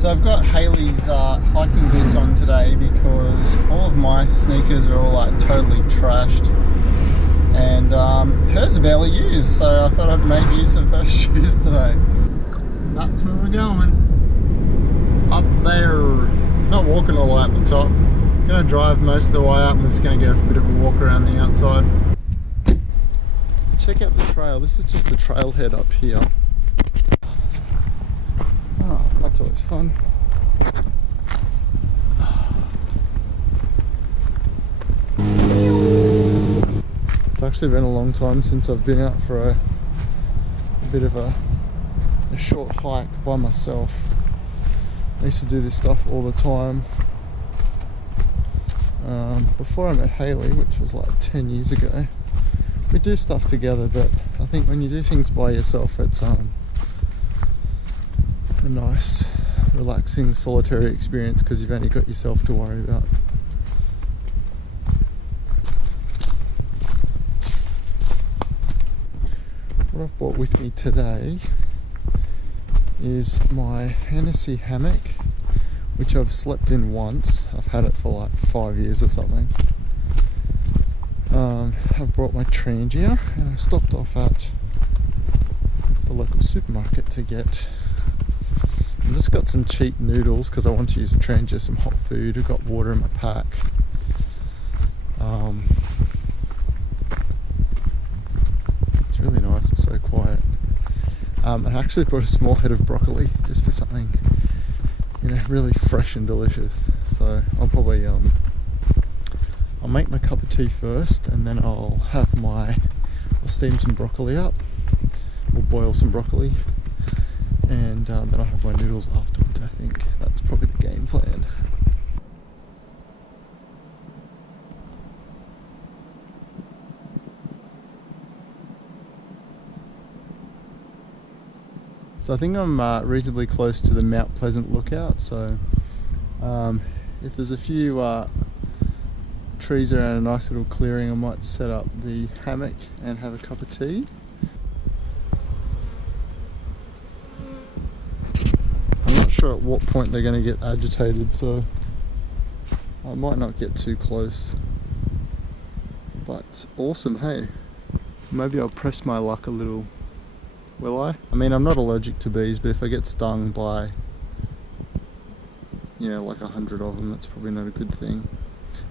So I've got Hayley's hiking boots on today because all of my sneakers are all like totally trashed, and hers are barely used, so I thought I'd make use of her shoes today. That's where we're going. Up there. Not walking all the way up the top. Gonna drive most of the way up and just gonna go for a bit of a walk around the outside. Check out the trail. This is just the trailhead up here. Oh, that's always fun. It's actually been a long time since I've been out for a bit of a short hike by myself. I used to do this stuff all the time before I met Hayley, which was like 10 years ago. We do stuff together, but I think when you do things by yourself, it's a nice, relaxing, solitary experience because you've only got yourself to worry about. What I've brought with me today is my Hennessy hammock, which I've slept in once. I've had it for like 5 years or something. I've brought my Trangia, and I stopped off at the local supermarket to get. I just got some cheap noodles because I want to use the Trangia, some hot food. I've got water in my pack. It's really nice. It's so quiet. I actually brought a small head of broccoli just for something, really fresh and delicious. So I'll probably I'll make my cup of tea first, and then I'll steam some broccoli up, or boil some broccoli, and then I'll have my noodles afterwards. I think that's probably the game plan. So I think I'm reasonably close to the Mount Pleasant lookout, so if there's a few trees around a nice little clearing, I might set up the hammock and have a cup of tea. I'm not sure at what point they're going to get agitated, so I might not get too close. But awesome, hey. Maybe I'll press my luck a little. Will I? I mean, I'm not allergic to bees, but if I get stung by, like 100 of them, that's probably not a good thing.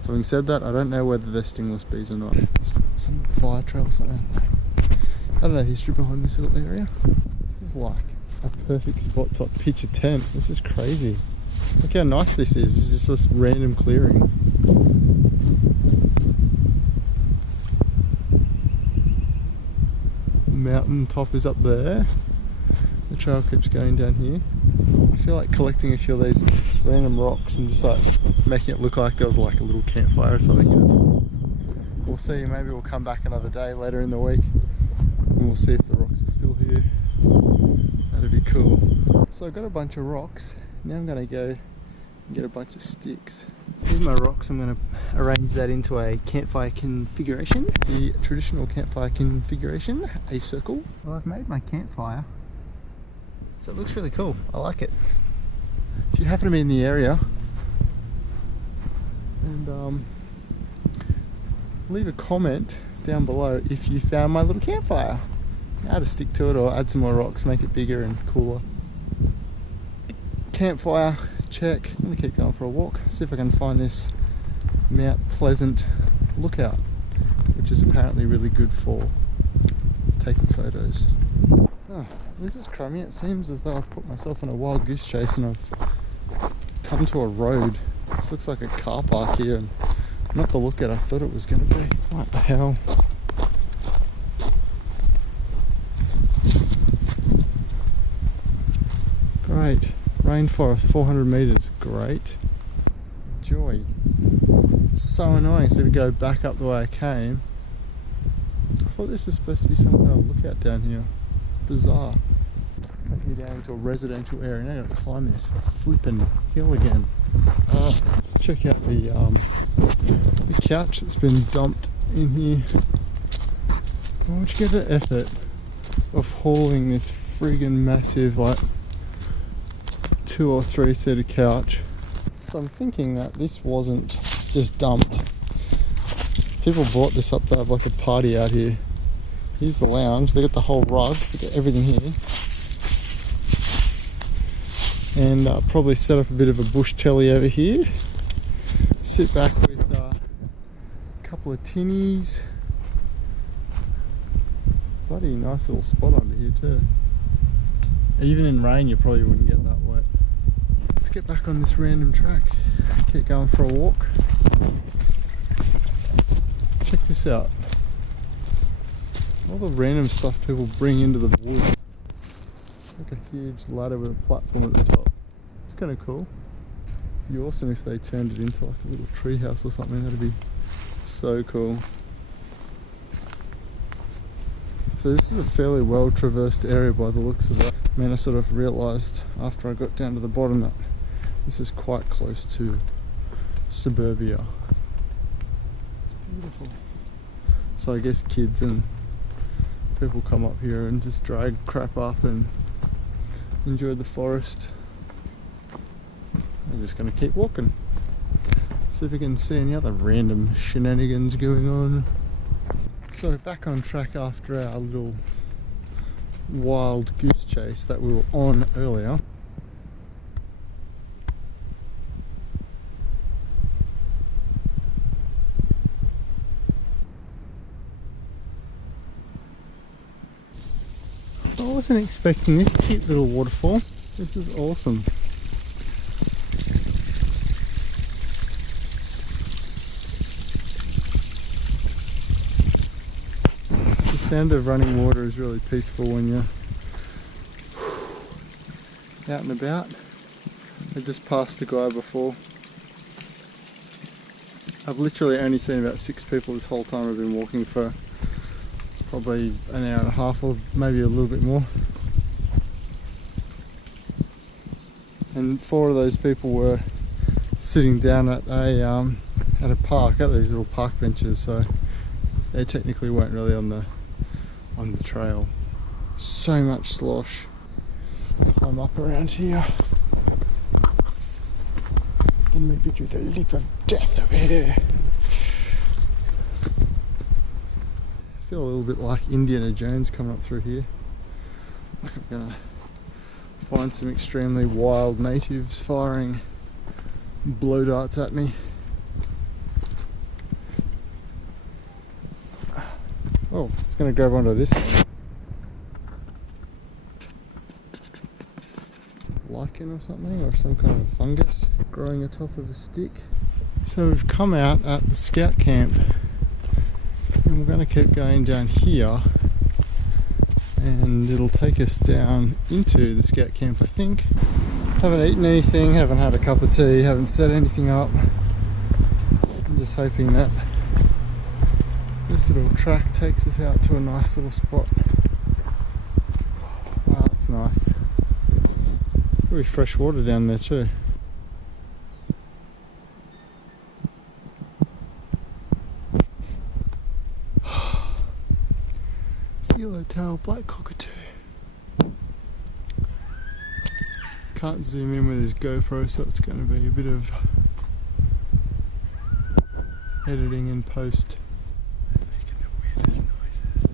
Having said that, I don't know whether they're stingless bees or not. Some fire trails around. I don't know the history behind this little area. This is like a perfect spot to pitch a tent. This is crazy. Look how nice this is. This is just this random clearing. The mountain top is up there. The trail keeps going down here. I feel like collecting a few of these random rocks and just like making it look like there was like a little campfire or something. We'll see. Maybe we'll come back another day later in the week and we'll see if the rocks are still here. That'd be cool. So I've got a bunch of rocks. Now I'm going to go and get a bunch of sticks. Here's my rocks. I'm going to arrange that into a campfire configuration. The traditional campfire configuration, a circle. Well, I've made my campfire. So it looks really cool. I like it. If you happen to be in the area, and leave a comment down below if you found my little campfire. Add a stick to it or add some more rocks, make it bigger and cooler. Campfire, check. I'm going to keep going for a walk, see if I can find this Mount Pleasant lookout, which is apparently really good for taking photos. Oh, this is crummy. It seems as though I've put myself on a wild goose chase and I've come to a road. This looks like a car park here and not the lookout I thought it was going to be. What the hell? Great. Rainforest, 400 metres. Great. Joy. So annoying. So to go back up the way I came. I thought this was supposed to be some kind of lookout down here. Bizarre. Taking me down into a residential area. Now I've got to climb this flipping hill again. Let's check out the couch that's been dumped in here. Why would you get the effort of hauling this friggin' massive, like 2 or 3 seater couch. So I'm thinking that this wasn't just dumped. People bought this up to have like a party out here. Here's the lounge. They got the whole rug. They got everything here. And probably set up a bit of a bush telly over here. Sit back with a couple of tinnies. Bloody nice little spot under here too. Even in rain you probably wouldn't get that wet. Let's get back on this random track. Keep going for a walk. Check this out. All the random stuff people bring into the woods. Like a huge ladder with a platform at the top. It's kind of cool. It'd be awesome if they turned it into like a little tree house or something. That'd be so cool. So this is a fairly well traversed area by the looks of it. I mean, I sort of realised after I got down to the bottom that this is quite close to suburbia. It's beautiful. So I guess kids and people come up here and just drag crap up and enjoy the forest. I'm just going to keep walking. See if we can see any other random shenanigans going on. So back on track after our little wild goose chase that we were on earlier. I wasn't expecting this cute little waterfall. This is awesome. The sound of running water is really peaceful when you're out and about. I just passed a guy before. I've literally only seen about 6 people this whole time. I've been walking for probably an hour and a half or maybe a little bit more. And 4 of those people were sitting down at a park, at these little park benches, so they technically weren't really on the trail. So much slosh. I'm up around here. And maybe do the leap of death over here. I feel a little bit like Indiana Jones coming up through here. Like I'm gonna find some extremely wild natives firing blow darts at me. Oh, it's gonna grab onto this lichen or something, or some kind of fungus growing atop of a stick. So we've come out at the scout camp. And we're going to keep going down here, and it'll take us down into the scout camp, I think. Haven't eaten anything, haven't had a cup of tea, haven't set anything up. I'm just hoping that this little track takes us out to a nice little spot. Wow, that's nice. Really fresh water down there too. Yellow-tailed black cockatoo. Can't zoom in with his GoPro, so it's going to be a bit of editing in post. They're making the weirdest noises.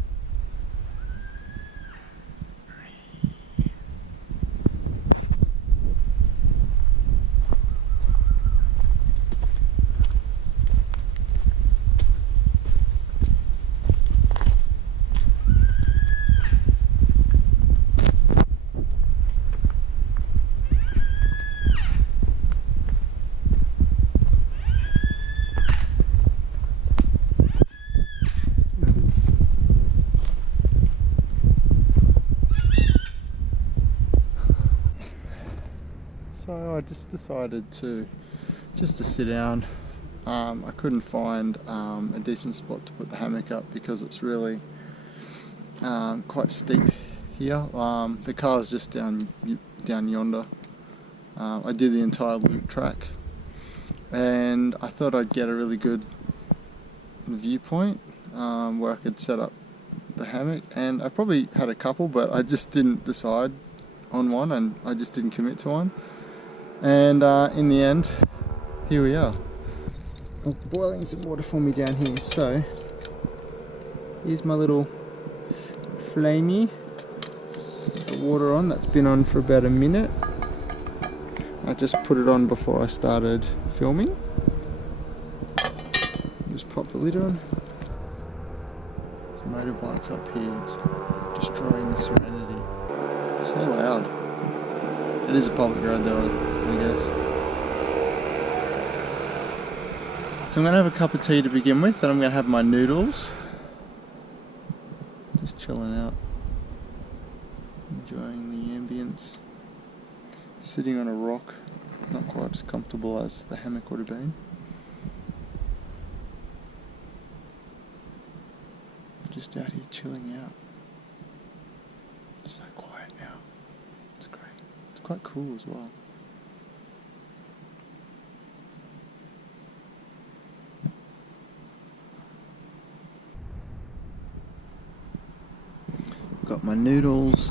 So I just decided to sit down. I couldn't find a decent spot to put the hammock up because it's really quite steep here. The car's just down yonder. I did the entire loop track, and I thought I'd get a really good viewpoint where I could set up the hammock, and I probably had a couple, but I just didn't decide on one, and I just didn't commit to one. And in the end, here we are. I'm boiling some water for me down here. So here's my little flamey. The water on, that's been on for about a minute. I just put it on before I started filming. Just pop the lid on. There's motorbikes up here, it's destroying the serenity. It's so loud. It is a public road though, I guess. So I'm going to have a cup of tea to begin with, and I'm going to have my noodles. Just chilling out. Enjoying the ambience. Sitting on a rock, not quite as comfortable as the hammock would have been. Just out here chilling out. It's so quiet now. It's great. It's quite cool as well. Got my noodles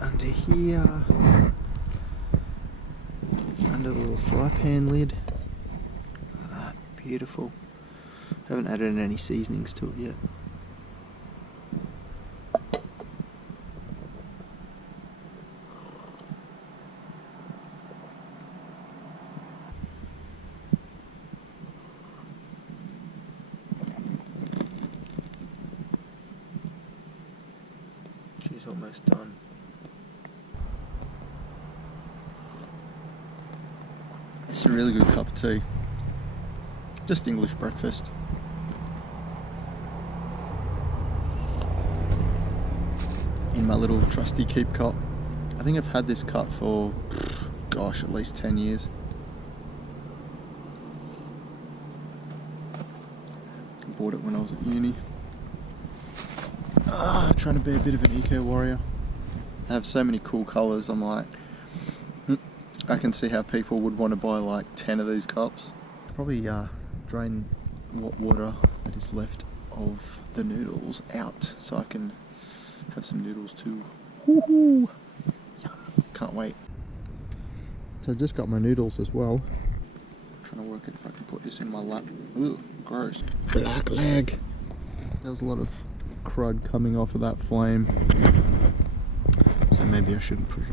under here, under the little fry pan lid. Look at that, beautiful. Haven't added any seasonings to it yet. She's almost done. It's a really good cup of tea. Just English breakfast. In my little trusty keep cup. I think I've had this cup for, gosh, at least 10 years. I bought it when I was at uni. Trying to be a bit of an eco warrior. I have so many cool colours, I'm like, I can see how people would want to buy like 10 of these cups. Probably drain what water that is left of the noodles out so I can have some noodles too. Woohoo! Yum. Can't wait. So I've just got my noodles as well. I'm trying to work it if I can put this in my lap. Ooh, gross. Black leg. There was a lot of crud coming off of that flame, so maybe I shouldn't put it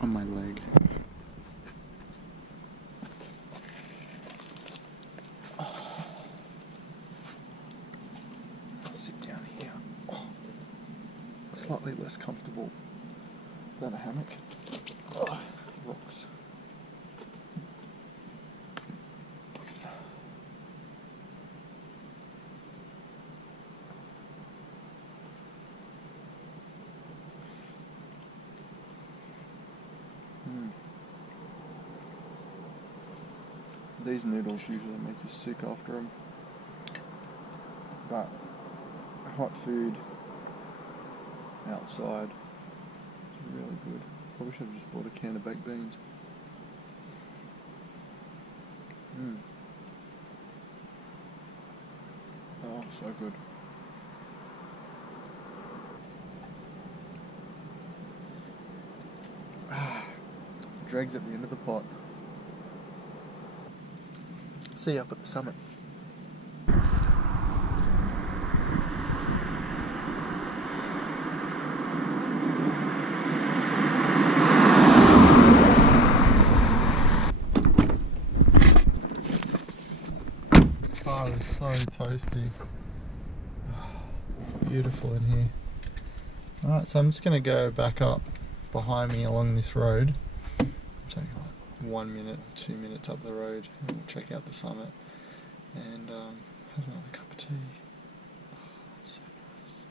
on my leg. Sit down here. Slightly less comfortable than a hammock. Rocks. These noodles usually make you sick after them, but hot food outside is really good. Probably should have just bought a can of baked beans. Oh, so good. Dregs at the end of the pot. See you up at the summit. This car is so toasty. Beautiful in here. Alright, so I'm just going to go back up behind me along this road. It's only like 1 minute or 2 minutes up the road, and we'll check out the summit and have another cup of tea. Oh, it's so nice.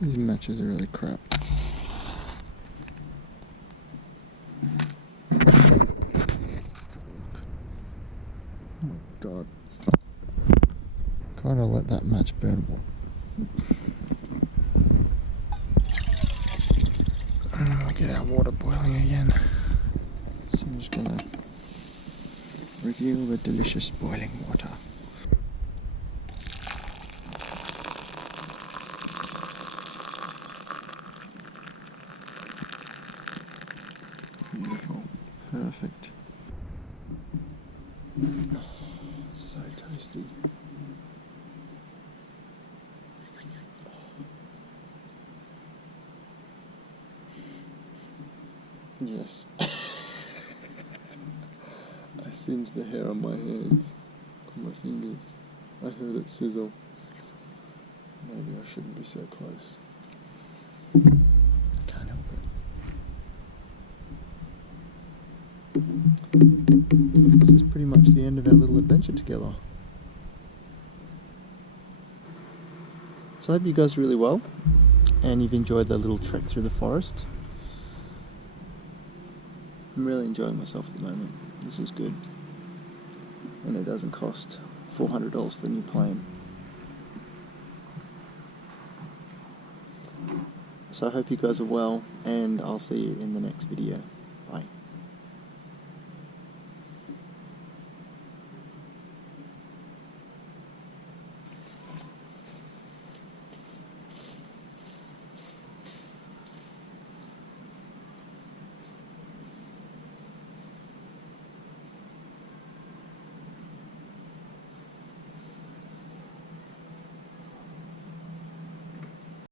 These matches are really crap. Oh my god. God, Try to let that match burn. And I'll get our water boiling again. So I'm just going to reveal the delicious boiling water. Beautiful. Perfect. So tasty. Yes. I singed the hair on my hands, on my fingers. I heard it sizzle. Maybe I shouldn't be so close. I can't help it. This is pretty much the end of our little adventure together. So I hope you guys are really well and you've enjoyed the little trek through the forest. I'm really enjoying myself at the moment. This is good. And it doesn't cost $400 for a new plane. So I hope you guys are well, and I'll see you in the next video.